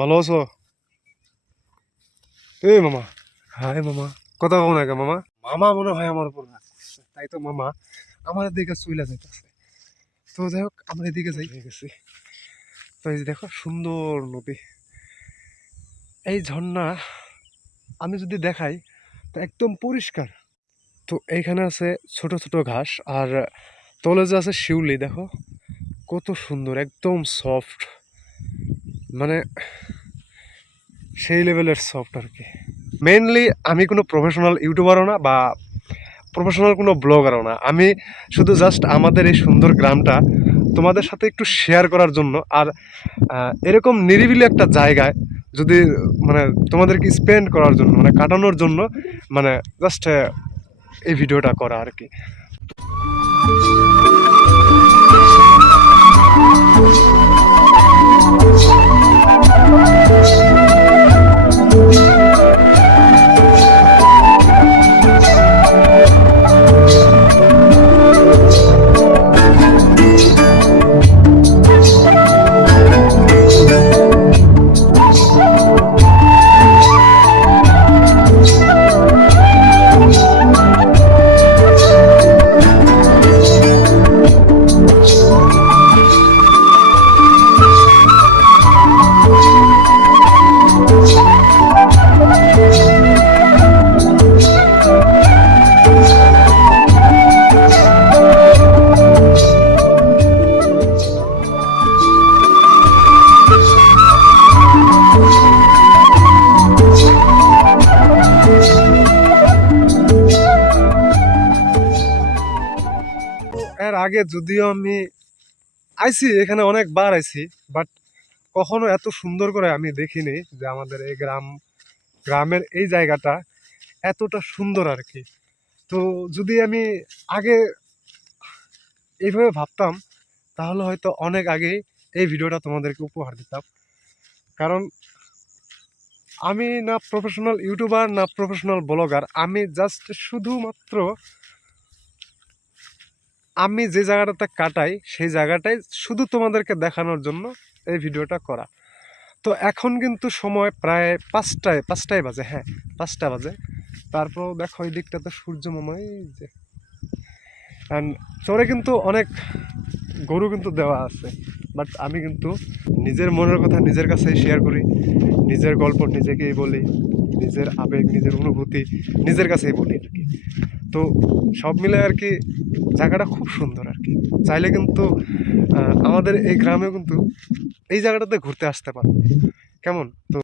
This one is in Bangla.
ভালো আছো? এই মামা, হাই মামা। কথা কও না কে মামা? মামা মনে হয় আমার উপর রাগ করছে। তাই তো মামা আমাদের দিকে চইলা যাইতেছে। তো যাই হোক, আমরা এদিকে যাই গেছি। তো এই যে দেখো, সুন্দর নদী, এই ঝর্ণা আমি যদি দেখাই তো একদম পরিষ্কার। তো এইখানে আছে ছোট ছোট ঘাস, আর তলে যে আছে শিউলি, দেখো কত সুন্দর, একদম সফট, মানে সেই লেভেলের সফট আর কি। মেইনলি আমি কোনো প্রফেশনাল ইউটিউবারও না বা প্রফেশনাল কোনো ব্লগারও না, আমি শুধু জাস্ট আমাদের এই সুন্দর গ্রামটা তোমাদের সাথে একটু শেয়ার করার জন্য, আর এরকম নিরিবিলি একটা জায়গায় যদি মানে তোমাদেরকে স্পেন্ড করার জন্য, মানে কাটানোর জন্য, মানে জাস্ট এই ভিডিওটা করা আর কি। এর আগে যদিও আমি আইছি এখানে, অনেকবার আইছি, বাট কখনো এত সুন্দর করে আমি দেখিনি যে আমাদের এই গ্রামের এই জায়গাটা এতটা সুন্দর আর কি। তো যদি আমি আগে এইভাবে ভাবতাম, তাহলে হয়তো অনেক আগেই এই ভিডিওটা তোমাদেরকে উপহার দিতাম। কারণ আমি না প্রফেশনাল ইউটিউবার না প্রফেশনাল ব্লগার, আমি জাস্ট শুধুমাত্র আমি যে জায়গাটাতে কাটাই সেই জায়গাটাই শুধু তোমাদেরকে দেখানোর জন্য এই ভিডিওটা করা। তো এখন কিন্তু সময় প্রায় পাঁচটায় বাজে, হ্যাঁ 5টা বাজে। তারপর দেখো ওই দিকটাতে সূর্য মামা, এই যে চরে কিন্তু অনেক গরু কিন্তু দেওয়া আছে, বাট আমি কিন্তু নিজের মনের কথা নিজের কাছেই শেয়ার করি, নিজের গল্প নিজেকেই বলি, নিজের আবেগ নিজের অনুভূতি নিজের কাছেই বলি আর কি। তো সব মিলে আর কি জায়গাটা খুব সুন্দর আর কি। চাইলে কিন্তু আমাদের এই গ্রামে কিন্তু এই জায়গাটাতে ঘুরতে আসতে পারো, কেমন? তো